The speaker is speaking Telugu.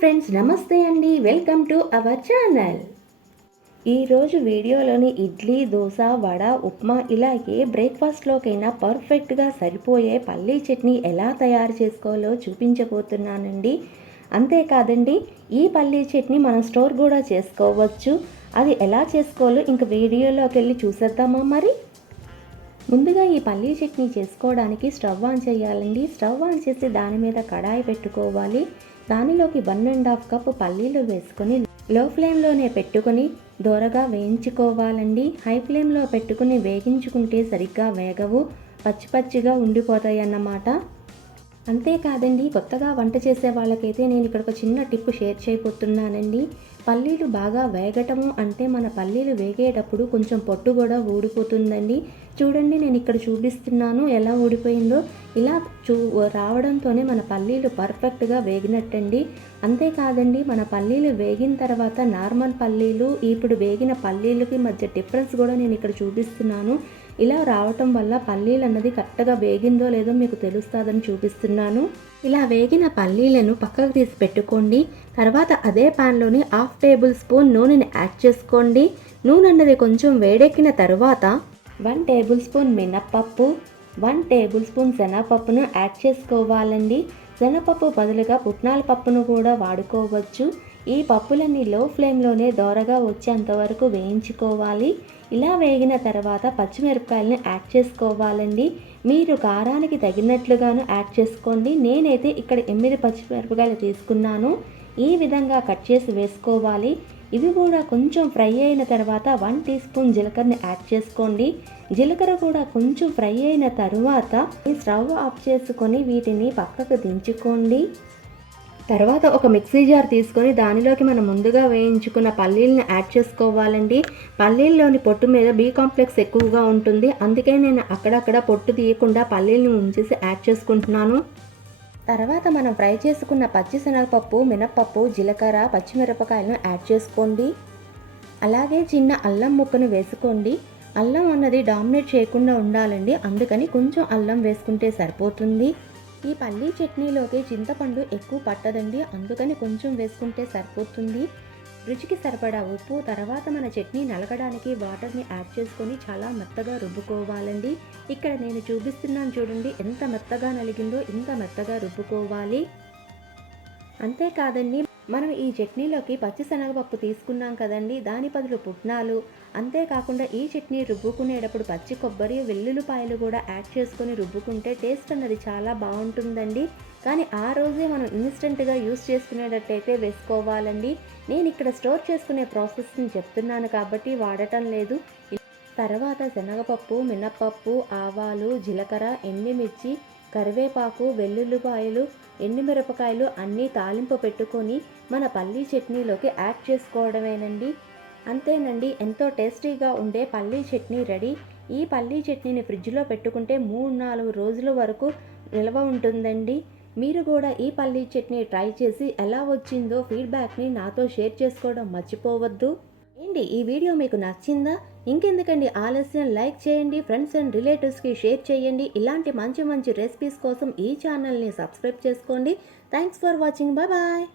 ఫ్రెండ్స్, నమస్తే అండి. Welcome to our channel. ఈరోజు వీడియోలోని ఇడ్లీ, దోశ, వడ, ఉప్మా ఇలా ఏ బ్రేక్ఫాస్ట్లోకైనా పర్ఫెక్ట్గా సరిపోయే పల్లీ చట్నీ ఎలా తయారు చేసుకోవాలో చూపించబోతున్నానండి. అంతేకాదండి, ఈ పల్లీ చట్నీ మనం స్టోర్ కూడా చేసుకోవచ్చు. అది ఎలా చేసుకోవాలో ఇంక వీడియోలోకి వెళ్ళి చూసేద్దామా మరి. ముందుగా ఈ పల్లీ చట్నీ చేసుకోవడానికి స్టవ్ ఆన్ చేయాలండి. స్టవ్ ఆన్ చేసి దాని మీద కడాయి పెట్టుకోవాలి. దానిలోకి 1.5 కప్ పల్లీలు వేసుకొని లో ఫ్లేమ్లోనే పెట్టుకొని దోరగా వేయించుకోవాలండి. హై ఫ్లేమ్లో పెట్టుకుని వేగించుకుంటే సరిగ్గా వేగవు, పచ్చి పచ్చిగా ఉండిపోతాయి అన్నమాట. అంతేకాదండి, కొత్తగా వంట చేసే వాళ్ళకైతే నేను ఇక్కడ ఒక చిన్న టిప్ షేర్ చేయబోతున్నానండి. పల్లీలు బాగా వేగటము అంటే మన పల్లీలు వేగేటప్పుడు కొంచెం పొట్టు కూడా ఊడిపోతుందండి. చూడండి, నేను ఇక్కడ చూపిస్తున్నాను ఎలా ఊడిపోయిందో. ఇలా రావడంతోనే మన పల్లీలు పర్ఫెక్ట్గా వేగినట్టండి. అంతేకాదండి, మన పల్లీలు వేగిన తర్వాత నార్మల్ పల్లీలు ఇప్పుడు వేగిన పల్లీలకి మధ్య డిఫరెన్స్ కూడా నేను ఇక్కడ చూపిస్తున్నాను. ఇలా రావటం వల్ల పల్లీలు అన్నది కరెక్ట్గా వేగిందో లేదో మీకు తెలుస్తుందని చూపిస్తున్నాను. ఇలా వేగిన పల్లీలను పక్కకు తీసి పెట్టుకోండి. తర్వాత అదే ప్యాన్లోని 1/2 టేబుల్ స్పూన్ నూనెని యాడ్ చేసుకోండి. నూనె అన్నది కొంచెం వేడెక్కిన తర్వాత 1 టేబుల్ స్పూన్ మినప్పప్పు, 1 టేబుల్ స్పూన్ శనగపప్పును యాడ్ చేసుకోవాలండి. శనగపప్పు బదులుగా పుట్నాల పప్పును కూడా వాడుకోవచ్చు. ఈ పప్పులన్నీ లో ఫ్లేమ్లోనే దోరగా వచ్చేంత వరకు వేయించుకోవాలి. ఇలా వేగిన తర్వాత పచ్చిమిరపకాయలను యాడ్ చేసుకోవాలండి. మీరు కారానికి తగినట్లుగాను యాడ్ చేసుకోండి. నేనైతే ఇక్కడ 8 పచ్చిమిరపకాయలు తీసుకున్నాను. ఈ విధంగా కట్ చేసి వేసుకోవాలి. ఇవి కూడా కొంచెం ఫ్రై అయిన తర్వాత 1 టీ స్పూన్ జీలకర్రని యాడ్ చేసుకోండి. జీలకర్ర కూడా కొంచెం ఫ్రై అయిన తర్వాత స్టవ్ ఆఫ్ చేసుకొని వీటిని పక్కకు దించుకోండి. తర్వాత ఒక మిక్సీ జార్ తీసుకొని దానిలోకి మనం ముందుగా వేయించుకున్న పల్లీలను యాడ్ చేసుకోవాలండి. పల్లీల్లోని పొట్టు మీద బి కాంప్లెక్స్ ఎక్కువగా ఉంటుంది. అందుకే నేను అక్కడక్కడ పొట్టు తీయకుండా పల్లీలను ఉంచేసి యాడ్ చేసుకుంటున్నాను. తర్వాత మనం ఫ్రై చేసుకున్న పచ్చిశనగపప్పు, మినప్పప్పు, జీలకర్ర, పచ్చిమిరపకాయలను యాడ్ చేసుకోండి. అలాగే చిన్న అల్లం ముక్కను వేసుకోండి. అల్లం అన్నది డామినేట్ చేయకుండా ఉండాలండి, అందుకని కొంచెం అల్లం వేసుకుంటే సరిపోతుంది. ఈ పల్లీ చట్నీలోకి చింతపండు ఎక్కువ పట్టదండి, అందుకని కొంచెం వేసుకుంటే సరిపోతుంది. రుచికి సరిపడా ఉప్పు, తర్వాత మన చట్నీ నలగడానికి వాటర్ని యాడ్ చేసుకొని చాలా మెత్తగా రుబ్బుకోవాలండి. ఇక్కడ నేను చూపిస్తున్నాను చూడండి, ఎంత మెత్తగా నలిగిందో ఇంత మెత్తగా రుబ్బుకోవాలి. అంతేకాదండి, మనం ఈ చట్నీలోకి పచ్చిశనగపప్పు తీసుకున్నాం కదండి, దాని బదులు పుట్నాలు, అంతేకాకుండా ఈ చట్నీ రుబ్బుకునేటప్పుడు పచ్చి కొబ్బరి, వెల్లుల్లిపాయలు కూడా యాడ్ చేసుకొని రుబ్బుకుంటే టేస్ట్ అన్నది చాలా బాగుంటుందండి. కానీ ఆ రోజే మనం ఇన్స్టెంట్గా యూస్ చేసుకునేటట్టయితే వేసుకోవాలండి. నేను ఇక్కడ స్టోర్ చేసుకునే ప్రాసెస్ని చెప్తున్నాను కాబట్టి వాడటం లేదు. తర్వాత శనగపప్పు, మినప్పప్పు, ఆవాలు, జీలకర్ర, ఎండుమిర్చి, కరివేపాకు, వెల్లుల్లిపాయలు, ఎండుమిరపకాయలు అన్నీ తాలింపు పెట్టుకొని మన పల్లీ చట్నీలోకి యాడ్ చేసుకోవడమేనండి. అంతేనండి, ఎంతో టేస్టీగా ఉండే పల్లీ చట్నీ రెడీ. ఈ పల్లీ చట్నీని ఫ్రిడ్జ్లో పెట్టుకుంటే 3-4 రోజుల వరకు నిల్వ ఉంటుందండి. మీరు కూడా ఈ పల్లీ చట్నీ ట్రై చేసి ఎలా వచ్చిందో ఫీడ్బ్యాక్ని నాతో షేర్ చేసుకోవడం మర్చిపోవద్దు. ఏంటి, ఈ వీడియో మీకు నచ్చిందా? ఇంకెందుకండి ఆలస్యం, లైక్ చేయండి, ఫ్రెండ్స్ అండ్ రిలేటివ్స్కి షేర్ చేయండి. ఇలాంటి మంచి మంచి రెసిపీస్ కోసం ఈ ఛానల్ని సబ్స్క్రైబ్ చేసుకోండి. Thanks for watching. Bye bye.